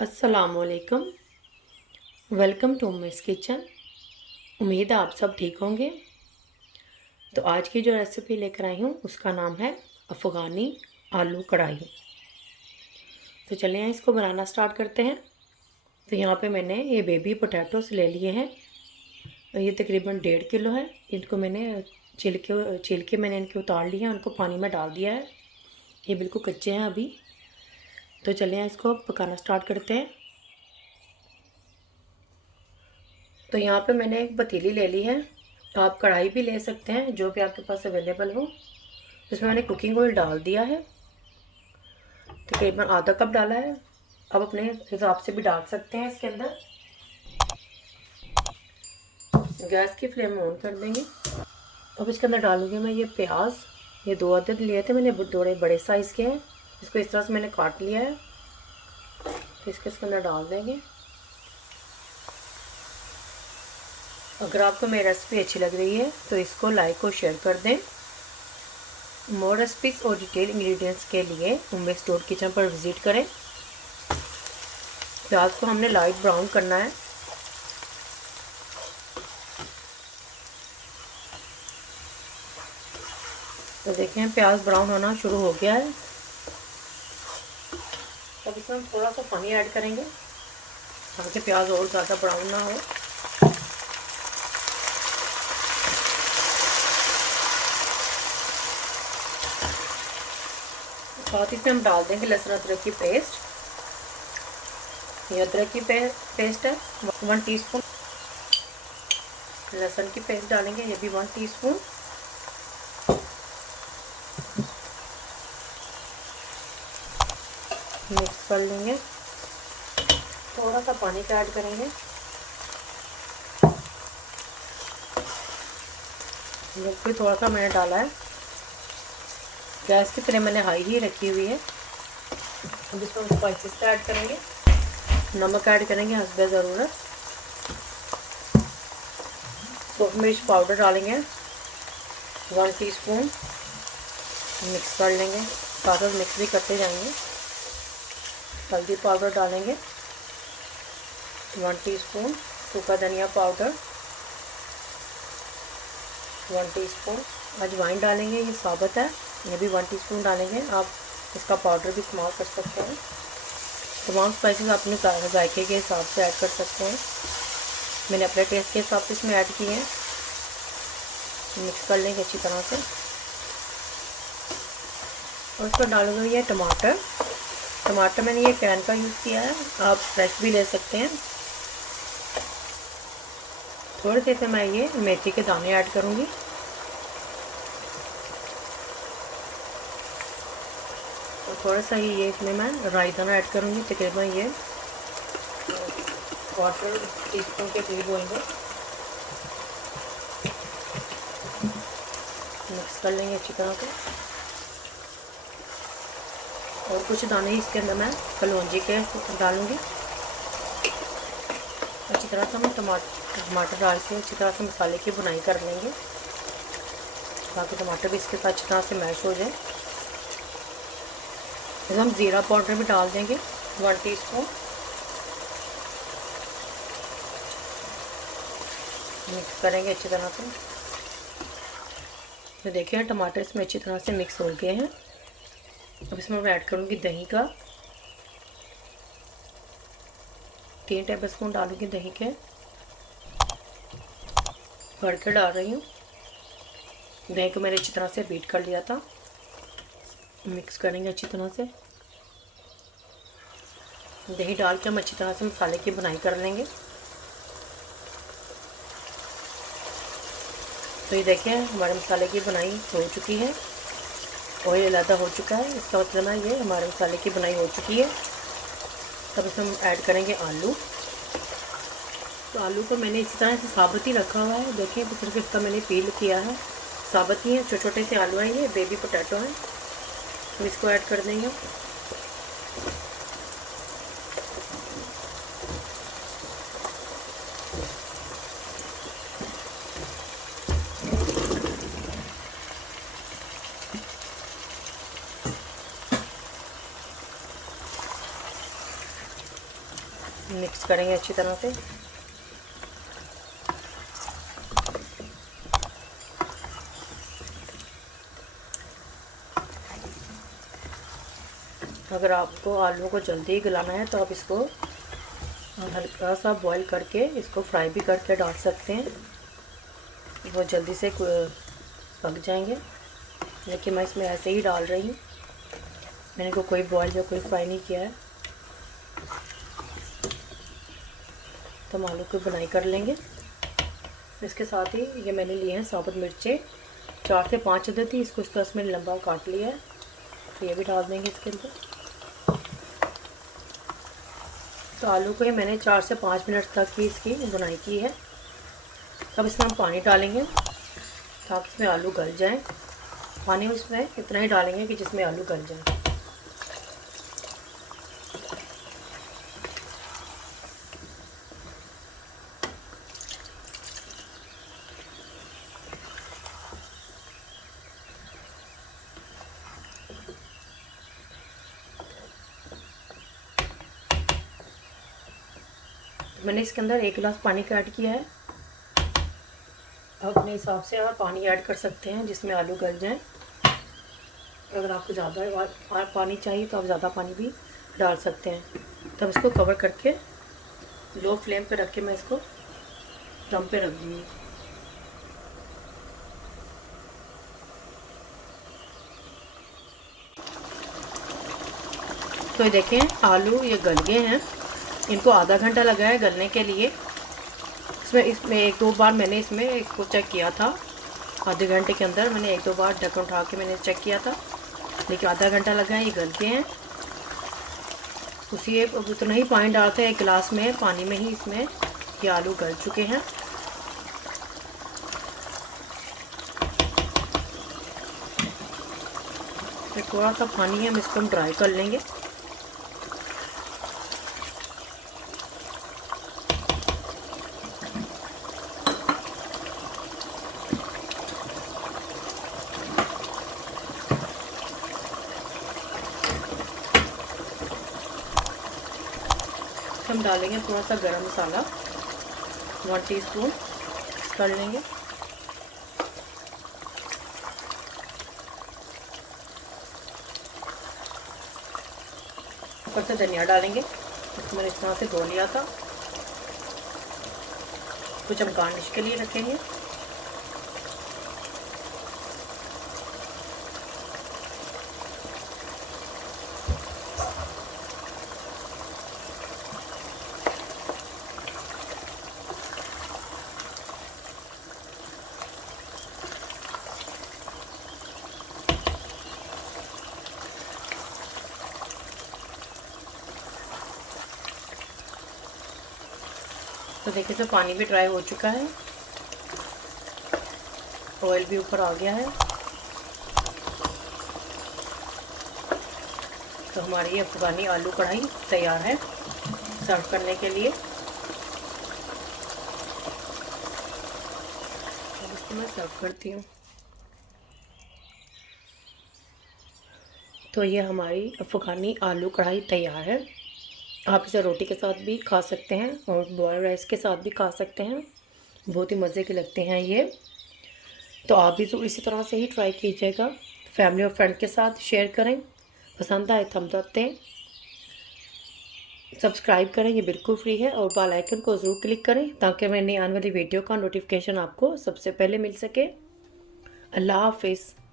अस्सलामुअलैकुम। Welcome to Miss Kitchen. उम्मीद है आप सब ठीक होंगे। तो आज की जो रेसिपी लेकर आई हूँ उसका नाम है अफ़गानी आलू कढ़ाई। तो चलिए इसको बनाना स्टार्ट करते हैं। तो यहाँ पे मैंने ये बेबी पोटैटोस ले लिए हैं। ये तकरीबन 1.5 किलो है। इनको मैंने छिलके मैंने इनके उतार लिए हैं, उनको पानी में डाल दिया है। ये बिल्कुल कच्चे हैं अभी। तो चलिए इसको पकाना स्टार्ट करते हैं। तो यहाँ पे मैंने एक पतीली ले ली है। तो आप कढ़ाई भी ले सकते हैं, जो भी आपके पास अवेलेबल हो। इसमें मैंने कुकिंग ऑयल डाल दिया है, तकरीबन आधा कप डाला है। अब अपने हिसाब से भी डाल सकते हैं इसके अंदर। गैस की फ्लेम ऑन कर देंगे। अब इसके अंदर डालूंगी मैं ये प्याज। ये 2 अदद लिए थे मैंने, थोड़े बड़े साइज़ के हैं। इसको इस तरह से मैंने काट लिया है। तो इसके अंदर डाल देंगे। अगर आपको मेरी रेसिपी अच्छी लग रही है तो इसको लाइक और शेयर कर दें। मोर रेसिपीज़ और डिटेल इंग्रेडिएंट्स के लिए उम्मीद स्टोर किचन पर विज़िट करें। प्याज को हमने लाइट ब्राउन करना है। तो देखें प्याज ब्राउन होना शुरू हो गया है। अब इसमें हम थोड़ा सा पानी ऐड करेंगे ताकि प्याज और ज़्यादा ब्राउन ना हो। साथ ही इसमें हम डाल देंगे लहसुन अदरक की पेस्ट। ये अदरक की पेस्ट है 1 टीस्पून। लहसुन की पेस्ट डालेंगे, ये भी 1 टीस्पून। मिक्स कर लेंगे। थोड़ा सा पानी का ऐड करेंगे। मिर्च भी थोड़ा सा मैंने डाला है। गैस की फ्लेम मैंने हाई ही रखी हुई है। अब इसमें स्पाइसेस ऐड करेंगे। नमक ऐड करेंगे हस्बे ज़रूरत। सूख मिर्च पाउडर डालेंगे 1 टीस्पून। मिक्स कर लेंगे, साथ साथ मिक्स भी करते जाएंगे। हल्दी पाउडर डालेंगे 1 टीस्पून। सूखा धनिया पाउडर 1 टीस्पून। अजवाइन डालेंगे, ये साबुत है, ये भी 1 टीस्पून डालेंगे। आप इसका पाउडर भी इस्तेमाल कर सकते हैं। तमाम स्पाइसेस अपने जायके के हिसाब से ऐड कर सकते हैं। मैंने अपने टेस्ट के हिसाब से इसमें ऐड किए हैं। मिक्स कर लेंगे अच्छी तरह से। और इसमें डालूंगी ये टमाटर। टमाटर मैंने ये कैन का यूज़ किया है, आप फ्रेश भी ले सकते हैं। थोड़ी देर में मैं ये मेथी के दाने ऐड करूँगी। और थोड़ा सा ही ये इसमें मैं राई दाना ऐड करूँगी, तकरीबन ये 1/4 टीस्पून के करीब होंगे। मिक्स कर लेंगे अच्छी तरह से। और कुछ दाने इसके अंदर मैं कलौंजी के डालूँगी। अच्छी तरह से हम टमाटर डाल के अच्छी तरह से मसाले की बुनाई कर लेंगे ताकि टमाटर भी इसके साथ अच्छी तरह से मैश हो जाए। फिर हम ज़ीरा पाउडर भी डाल देंगे 1 टीस्पून। मिक्स करेंगे अच्छी तरह से। तो देखिए टमाटर इसमें अच्छी तरह से मिक्स हो गए हैं। अब इसमें मैं ऐड करूँगी दही का 3 टेबलस्पून डालूँगी। दही के भर के डाल रही हूँ। दही को मैंने अच्छी तरह से बीट कर लिया था। मिक्स करेंगे अच्छी तरह से। दही डाल के हम अच्छी तरह से मसाले की बुनाई कर लेंगे। तो ये देखिए हमारे मसाले की बुनाई हो चुकी है। ऑयल अलग हो चुका है, इसका मतलब है ये हमारे मसाले की बुनाई हो चुकी है। तब इसमें हम ऐड करेंगे आलू। तो आलू को मैंने इसी तरह से साबुत ही रखा हुआ है। देखिए तो सिर्फ इसका मैंने पील किया है, साबुत ही है। छोटे छोटे से आलू हैं, ये बेबी पोटैटो हैं। तो इसको ऐड कर देंगे। मिक्स करेंगे अच्छी तरह से। अगर आपको आलू को जल्दी ही गलाना है तो आप इसको हल्का सा बॉईल करके इसको फ्राई भी करके डाल सकते हैं, वो जल्दी से पक जाएंगे। लेकिन मैं इसमें ऐसे ही डाल रही हूँ, मैंने को कोई बॉईल या कोई फ्राई नहीं किया है। तो हम आलू की बुनाई कर लेंगे। इसके साथ ही ये मैंने लिए हैं साबुत मिर्चें, 4 से 5 अदद थी, इसको इस तरह से मैंने लंबा काट लिया है, तो ये भी डाल देंगे इसके अंदर। तो आलू को ही मैंने 4 से 5 मिनट तक ही इसकी बुनाई की है। अब इसमें हम पानी डालेंगे ताकि इसमें आलू गल जाए। पानी उसमें इतना ही डालेंगे कि जिसमें आलू गल जाए। मैंने इसके अंदर 1 गिलास पानी का ऐड किया है। आप अपने हिसाब से आप पानी ऐड कर सकते हैं जिसमें आलू गल जाएं। अगर आपको ज़्यादा पानी चाहिए तो आप ज़्यादा पानी भी डाल सकते हैं। तब इसको कवर करके लो फ्लेम पे रख के मैं इसको दम पे रख दूँगी। तो ये देखें आलू ये गल गए हैं। इनको आधा घंटा लगा है गलने के लिए। इसमें 1-2 बार मैंने इसमें इसको चेक किया था। आधे घंटे के अंदर मैंने 1-2 बार ढक्कन उठा के मैंने चेक किया था, लेकिन आधा घंटा लगा है, ये गल गए हैं। उसी उतना ही पानी डालते हैं, 1 गिलास में पानी में ही इसमें ये आलू गल चुके हैं। थोड़ा सा पानी है, हम इसको ड्राई कर लेंगे। हम डालेंगे थोड़ा सा गरम मसाला, 1 टीस्पून कर लेंगे। ऊपर से धनिया डालेंगे, इसको मैंने इस तरह से धो लिया था। कुछ हम गार्निश के लिए रखेंगे। तो देखिए तो पानी भी ड्राई हो चुका है, ऑयल भी ऊपर आ गया है। तो हमारी ये अफगानी आलू कढ़ाई तैयार है सर्व करने के लिए। अब इसको मैं सर्व करती हूँ। तो ये हमारी अफगानी आलू कढ़ाई तैयार है। आप इसे रोटी के साथ भी खा सकते हैं और बॉयल राइस के साथ भी खा सकते हैं, बहुत ही मज़े के लगते हैं ये। तो आप भी तो इसी तरह से ही ट्राई कीजिएगा। फैमिली और फ्रेंड के साथ शेयर करें, पसंद आए थम्स अप दें, सब्सक्राइब करें, ये बिल्कुल फ्री है, और बेल आइकन को ज़रूर क्लिक करें ताकि मेरी आने वाली वीडियो का नोटिफिकेशन आपको सबसे पहले मिल सके। अल्लाह हाफिज़।